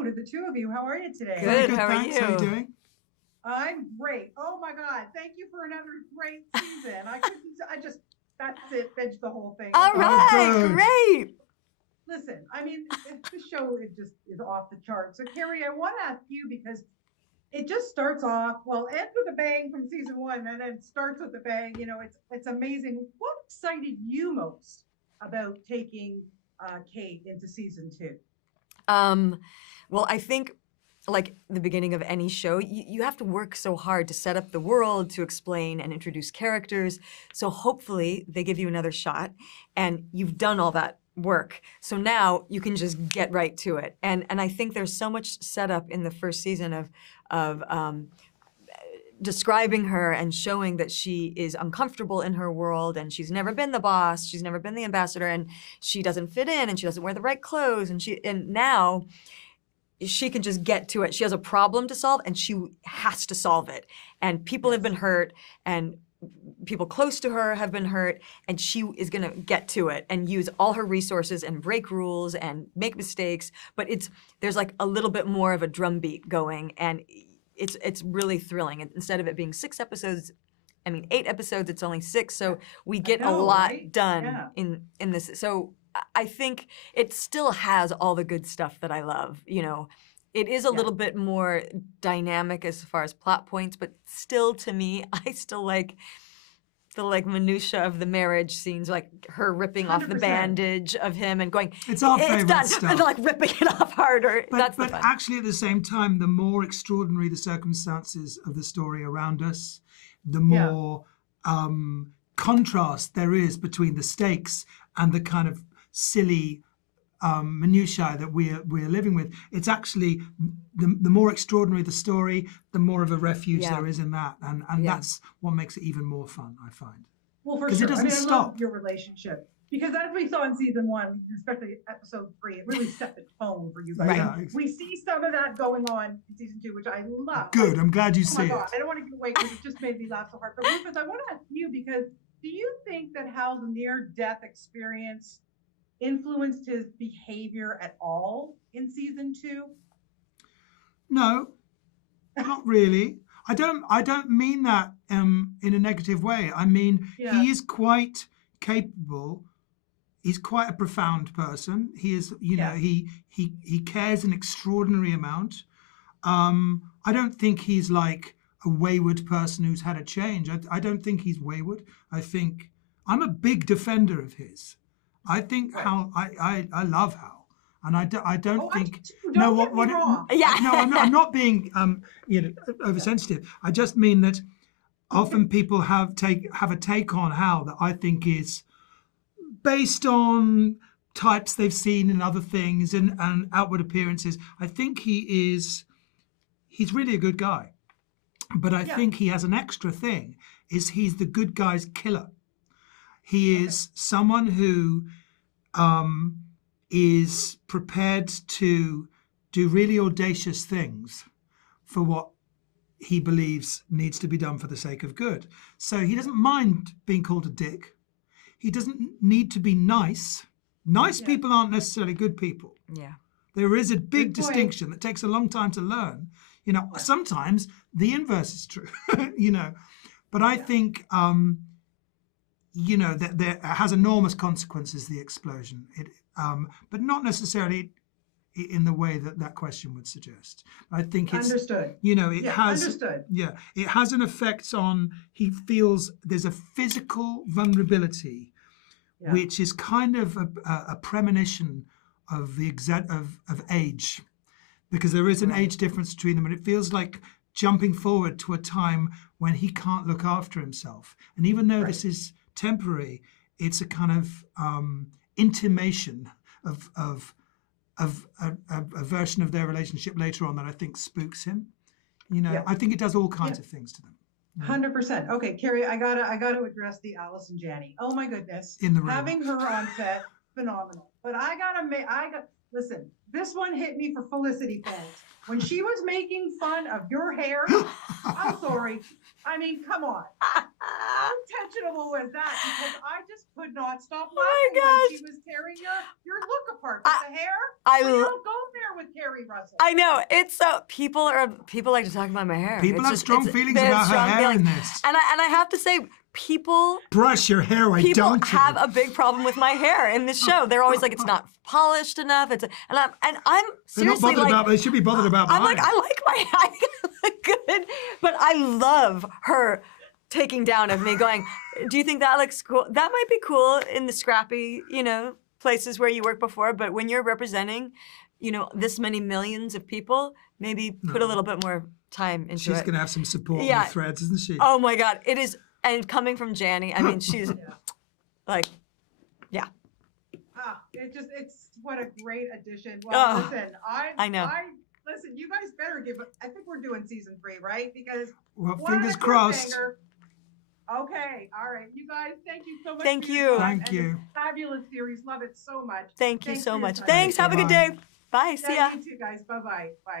hello to the two of you. How are you today? Good. How are thanks. you? How are you doing? I'm great. Oh my God. Thank you for another great season. That's it. Finish the whole thing. All right, good. great. Listen, I mean, the show, it just is off the charts. So Keri, I want to ask you because it just starts off, well, ends with a bang from season one, and then it starts with a bang. You know, it's amazing. What excited you most about taking Kate into season two? Well, I think like the beginning of any show, you have to work so hard to set up the world, to explain and introduce characters. So hopefully they give you another shot and you've done all that work. So now you can just get right to it. And I think there's so much setup in the first season of describing her and showing that she is uncomfortable in her world and she's never been the boss, she's never been the ambassador, and she doesn't fit in and she doesn't wear the right clothes, and now she can just get to it. She has a problem to solve and she has to solve it. And people have been hurt and people close to her have been hurt, and she is going to get to it and use all her resources and break rules and make mistakes. But there's like a little bit more of a drumbeat going, and it's really thrilling. And instead of it being 8 episodes, it's only 6. So we get a lot done in this. So I think it still has all the good stuff that I love. You know, it is a little bit more dynamic as far as plot points, but still, to me, I still like the minutia of the marriage scenes, like her ripping 100%. Off the bandage of him and going, it's our favorite done. stuff. And like ripping it off harder. But the fun. Actually, at the same time, the more extraordinary the circumstances of the story around us, the more contrast there is between the stakes and the kind of silly minutiae that we're living with. It's actually the more extraordinary the story, the more of a refuge there is in that, and that's what makes it even more fun, I find. Well, for sure. It doesn't I stop. love your relationship, because as we saw in season 1, especially episode 3, it really set the tone for you guys. Right. Yeah. We see some of that going on in season 2, which I love. Good. I'm glad you oh see my God, it. I don't want to give away because it just made me laugh so hard. But Rufus, I want to ask you, because do you think that Hal's near-death experience influenced his behavior at all in season 2? No, not really. I don't mean that in a negative way. I mean, he is quite capable. He's quite a profound person. He is, know, he cares an extraordinary amount. I don't think he's like a wayward person who's had a change. I don't think he's wayward. I think I'm a big defender of his. I think Hal, I love Hal, and I don't think. Don't get me wrong. No, I'm not being oversensitive. I just mean that often people have a take on Hal that I think is based on types they've seen in other things and outward appearances. I think he's really a good guy, but I think he has an extra thing. He's the good guy's killer. He is someone who is prepared to do really audacious things for what he believes needs to be done for the sake of good. So he doesn't mind being called a dick. He doesn't need to be nice. Nice people aren't necessarily good people. Yeah. There is a big distinction that takes a long time to learn. You know, sometimes the inverse is true, But I think... that there has enormous consequences, the explosion, but not necessarily in the way that question would suggest. I think it's understood. It has understood. Yeah, it has an effect on. He feels there's a physical vulnerability, which is kind of a premonition of the of age, because there is an age difference between them, and it feels like jumping forward to a time when he can't look after himself. And even though this is temporary, it's a kind of intimation of a version of their relationship later on that I think spooks him. I think it does all kinds of things to them. 100%. Okay, Keri, I gotta address the Alice and Janney. Oh my goodness, in the room. Having her on set, phenomenal. But listen. This one hit me for Felicity fans. When she was making fun of your hair, I'm sorry. I mean, come on. intentional was that? Because I just could not stop my laughing gosh. when she was tearing your look apart with the hair. I But you lo- don't go there with Keri Russell. I know it's so people like to talk about my hair. People It's have just- strong it's- feelings they have about her strong hair in feelings. this. And I have to say, people Brush your hair, why people don't you? have a big problem with my hair in this show. They're always like, it's not polished enough. And I'm They're not seriously bothered like, about. They should be bothered about I'm mine. like, I like my hair. I think I look good, but I love her taking down of me going, do you think that looks cool? That might be cool in the scrappy, places where you worked before, but when you're representing, this many millions of people, maybe put a little bit more time into She's it. going to have some support Yeah. on the threads, isn't she? Oh my God, it is, and coming from Janny, I mean, she's like, yeah. It's what a great addition. Well, Oh, listen, I know. Listen, you guys better I think we're doing season 3, right? Because Well, what fingers a crossed. cliffhanger. Okay, all right. You guys, thank you so much. Thank for you. your time. Thank And you. it's a fabulous series. Love it so much. Thank you Thanks so for your much. time. Thanks. Have a good Bye-bye. day. Bye. See ya. Yeah, you too, guys. Bye-bye. Bye.